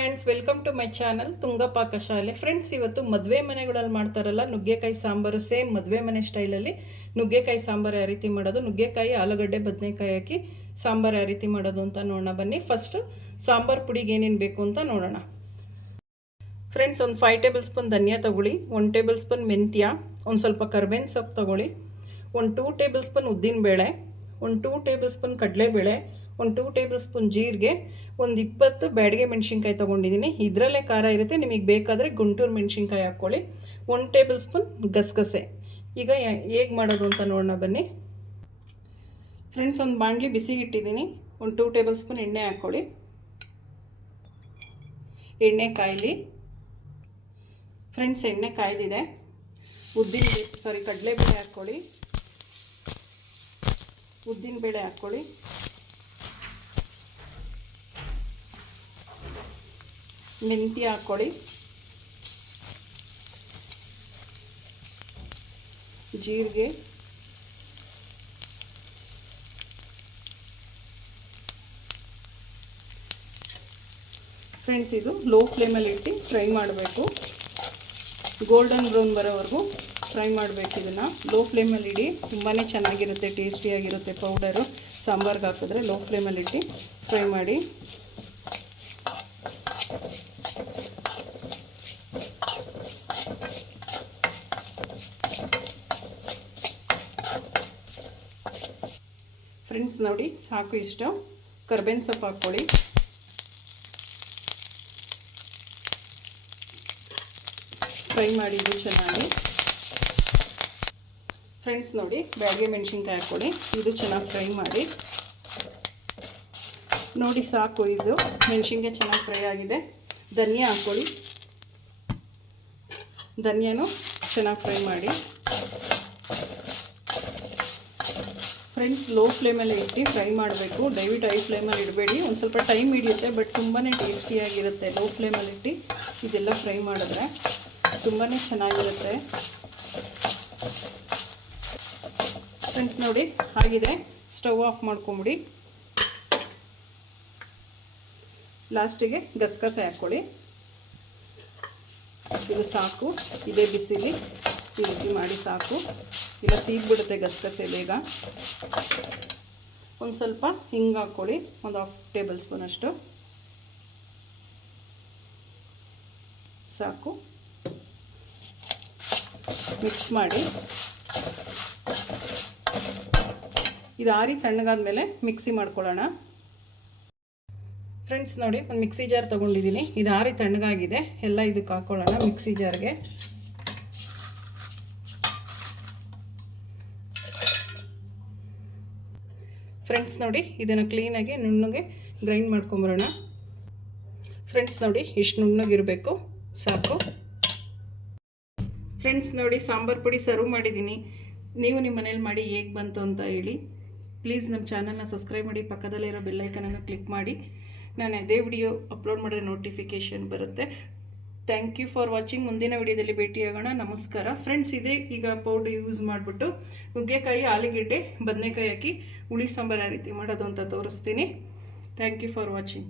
Friends, welcome to my channel Tunga Pakashale. Friends, ಇವತ್ತು ಮದುವೆ ಮನೆಗಳಲ್ಲಿ ಮಾಡ್ತಾರಲ್ಲ ನುಗ್ಗೆಕಾಯಿ ಸಾಂಬಾರು, ಸೇಮ್ ಮದುವೆ ಮನೆ ಸ್ಟೈಲಲ್ಲಿ ನುಗ್ಗೆಕಾಯಿ ಸಾಂಬಾರು ಯಾವ ರೀತಿ ಮಾಡೋದು, ನುಗ್ಗೆಕಾಯಿ ಆಲೂಗಡ್ಡೆ ಬದನೆಕಾಯಿ ಹಾಕಿ ಸಾಂಬಾರು ಯಾವ ರೀತಿ ಮಾಡೋದು ಅಂತ ನೋಡೋಣ ಬನ್ನಿ. ಫಸ್ಟ್ ಸಾಂಬಾರು ಪುಡಿಗೆ ಏನೇನು ಬೇಕು ಅಂತ ನೋಡೋಣ. ಫ್ರೆಂಡ್ಸ್, ಒಂದು 5 ಟೇಬಲ್ ಸ್ಪೂನ್ ಧನಿಯಾ ತೊಗೊಳ್ಳಿ, 1 ಟೇಬಲ್ ಸ್ಪೂನ್ ಮೆಂತ್ಯ, ಒಂದು ಸ್ವಲ್ಪ ಕರ್ಬೇವಿನ ಸೊಪ್ಪು ತೊಗೊಳ್ಳಿ, ಒಂದು 2 ಟೇಬಲ್ ಸ್ಪೂನ್ ಉದ್ದಿನಬೇಳೆ, ಒಂದು 2 ಟೇಬಲ್ ಸ್ಪೂನ್ ಕಡಲೆಬೇಳೆ, ಒಂದು 2 ಟೇಬಲ್ ಸ್ಪೂನ್ ಜೀರಿಗೆ, ಒಂದು 20 ಬ್ಯಾಡಗೆ ಮೆಣಸಿನ್ಕಾಯಿ ತೊಗೊಂಡಿದ್ದೀನಿ. ಇದರಲ್ಲೇ ಖಾರ ಇರುತ್ತೆ, ನಿಮಗೆ ಬೇಕಾದರೆ ಗುಂಟೂರು ಮೆಣಸಿನ್ಕಾಯಿ ಹಾಕ್ಕೊಳ್ಳಿ. 1 ಟೇಬಲ್ ಸ್ಪೂನ್ ಗಸಗಸೆ. ಈಗ ಹೇಗೆ ಮಾಡೋದು ಅಂತ ನೋಡೋಣ ಬನ್ನಿ. ಫ್ರೆಂಡ್ಸ್, ಒಂದು ಬಾಣಲಿ ಬಿಸಿಗೆ ಇಟ್ಟಿದ್ದೀನಿ. ಒಂದು 2 ಟೇಬಲ್ ಸ್ಪೂನ್ ಎಣ್ಣೆ ಹಾಕ್ಕೊಳ್ಳಿ. ಎಣ್ಣೆ ಕಾಯಲಿ. ಫ್ರೆಂಡ್ಸ್, ಎಣ್ಣೆ ಕಾಯ್ದಿದೆ. ಕಡಲೆಬೇಳೆ ಹಾಕ್ಕೊಳ್ಳಿ. ಉದ್ದಿನಬೇಳೆ ಹಾಕ್ಕೊಳ್ಳಿ. ಮೆಂತ್ಯ ಹಾಕ್ಕೊಳ್ಳಿ. ಜೀರಿಗೆ, ಫ್ರೆಂಡ್ಸ್, ಇದು ಲೋ ಫ್ಲೇಮಲ್ಲಿ ಇಟ್ಟು ಫ್ರೈ ಮಾಡಬೇಕು. ಗೋಲ್ಡನ್ ಬ್ರೌನ್ ಬರೋವರೆಗೂ ಫ್ರೈ ಮಾಡಬೇಕು. ಇದನ್ನು ಲೋ ಫ್ಲೇಮಲ್ಲಿ ಇಡಿ, ತುಂಬಾ ಚೆನ್ನಾಗಿರುತ್ತೆ, ಟೇಸ್ಟಿಯಾಗಿರುತ್ತೆ. ಪೌಡರು ಸಾಂಬಾರ್ಗೆ ಹಾಕಿದ್ರೆ ಲೋ ಫ್ಲೇಮಲ್ಲಿ ಇಟ್ಟು ಫ್ರೈ ಮಾಡಿ. ಫ್ರೆಂಡ್ಸ್, ನೋಡಿ ಸಾಕು, ಇಷ್ಟು ಕರ್ಬೇವಿನ ಸೊಪ್ಪು ಹಾಕ್ಕೊಳ್ಳಿ. ಫ್ರೈ ಮಾಡಿದ್ದು ಚೆನ್ನಾಗಿ. ಫ್ರೆಂಡ್ಸ್, ನೋಡಿ ಬ್ಯಾಡಗೆ ಮೆಣಸಿನ್ಕಾಯಿ ಹಾಕ್ಕೊಳ್ಳಿ. ಇದು ಚೆನ್ನಾಗಿ ಫ್ರೈ ಮಾಡಿ. ನೋಡಿ ಸಾಕು, ಇದು ಮೆಣಸಿನ್ಕಾಯಿ ಚೆನ್ನಾಗಿ ಫ್ರೈ ಆಗಿದೆ. ಧನಿಯಾ ಹಾಕ್ಕೊಳ್ಳಿ. ಧನಿಯಾನು ಚೆನ್ನಾಗಿ ಫ್ರೈ ಮಾಡಿ. ಫ್ರೆಂಡ್ಸ್, ಲೋ ಫ್ಲೇಮಲ್ಲಿ ಇಟ್ಟು ಫ್ರೈ ಮಾಡಬೇಕು. ದಯವಿಟ್ಟು ಹೈ ಫ್ಲೇಮಲ್ಲಿ ಇಡಬೇಡಿ. ಒಂದು ಸ್ವಲ್ಪ ಟೈಮ್ ಹಿಡಿಯುತ್ತೆ, ಬಟ್ ತುಂಬಾ ಟೇಸ್ಟಿಯಾಗಿರುತ್ತೆ. ಲೋ ಫ್ಲೇಮಲ್ಲಿ ಇಟ್ಟು ಇದೆಲ್ಲ ಫ್ರೈ ಮಾಡಿದ್ರೆ ತುಂಬಾ ಚೆನ್ನಾಗಿರುತ್ತೆ. ಫ್ರೆಂಡ್ಸ್, ನೋಡಿ ಆಗಿದೆ. ಸ್ಟವ್ ಆಫ್ ಮಾಡ್ಕೊಂಬಿಡಿ. ಲಾಸ್ಟಿಗೆ ಗಸಗಸೆ ಹಾಕ್ಕೊಳ್ಳಿ. ಇದು ಸಾಕು, ಇದೇ ಬಿಸಿಲಿ ಈ ರೀತಿ ಮಾಡಿ ಸಾಕು. ಇಲ್ಲ ಸೀದ್ಬಿಡುತ್ತೆ ಗಸಗಸೆ ಬೇಗ. ಒಂದು ಸ್ವಲ್ಪ ಹಿಂಗೆ ಹಾಕ್ಕೊಳ್ಳಿ, ಒಂದು 1/2 ಟೇಬಲ್ ಸ್ಪೂನ್ ಅಷ್ಟು ಸಾಕು. ಮಿಕ್ಸ್ ಮಾಡಿ. ಇದು ಆರಿ ತಣ್ಣಗಾದ ಮೇಲೆ ಮಿಕ್ಸಿ ಮಾಡ್ಕೊಳ್ಳೋಣ. ಫ್ರೆಂಡ್ಸ್, ನೋಡಿ ಒಂದು ಮಿಕ್ಸಿ ಜಾರ್ ತೊಗೊಂಡಿದ್ದೀನಿ. ಇದು ಆರಿ ತಣ್ಣಗಾಗಿದೆ. ಎಲ್ಲ ಇದಕ್ಕೆ ಹಾಕ್ಕೊಳ್ಳೋಣ ಮಿಕ್ಸಿ ಜಾರ್ಗೆ. ಫ್ರೆಂಡ್ಸ್, ನೋಡಿ ಇದನ್ನು ಕ್ಲೀನಾಗಿ ನುಣ್ಣಗೆ ಗ್ರೈಂಡ್ ಮಾಡ್ಕೊಂಬರೋಣ. ಫ್ರೆಂಡ್ಸ್, ನೋಡಿ ಇಷ್ಟು ನುಣ್ಣಗಿರಬೇಕು, ಸಾಕು. ಫ್ರೆಂಡ್ಸ್, ನೋಡಿ ಸಾಂಬಾರು ಪುಡಿ ಸರ್ವ್ ಮಾಡಿದ್ದೀನಿ. ನೀವು ನಿಮ್ಮ ಮನೇಲಿ ಮಾಡಿ ಹೇಗೆ ಬಂತು ಅಂತ ಹೇಳಿ. ಪ್ಲೀಸ್ ನಮ್ಮ ಚಾನಲ್ನ ಸಬ್ಸ್ಕ್ರೈಬ್ ಮಾಡಿ, ಪಕ್ಕದಲ್ಲಿರೋ ಬೆಲ್ಲೈಕನನ್ನು ಕ್ಲಿಕ್ ಮಾಡಿ. ನಾನು ಅದೇ ವಿಡಿಯೋ ಅಪ್ಲೋಡ್ ಮಾಡಿದ್ರೆ ನೋಟಿಫಿಕೇಷನ್ ಬರುತ್ತೆ. Thank you for watching. ಮುಂದಿನ ವಿಡಿಯೋದಲ್ಲಿ ಭೇಟಿಯಾಗೋಣ. ನಮಸ್ಕಾರ. ಫ್ರೆಂಡ್ಸ್, ಇದೇ ಈಗ ಪೌಡ್ರ್ ಯೂಸ್ ಮಾಡಿಬಿಟ್ಟು ನುಗ್ಗೆಕಾಯಿ, ಆಲೂಗೆಡ್ಡೆ, ಬದನೆಕಾಯಿ ಹಾಕಿ ಹುಳಿ ಸಾಂಬಾರು ಯಾವ ರೀತಿ ಮಾಡೋದು ಅಂತ ತೋರಿಸ್ತೀನಿ. Thank you for watching.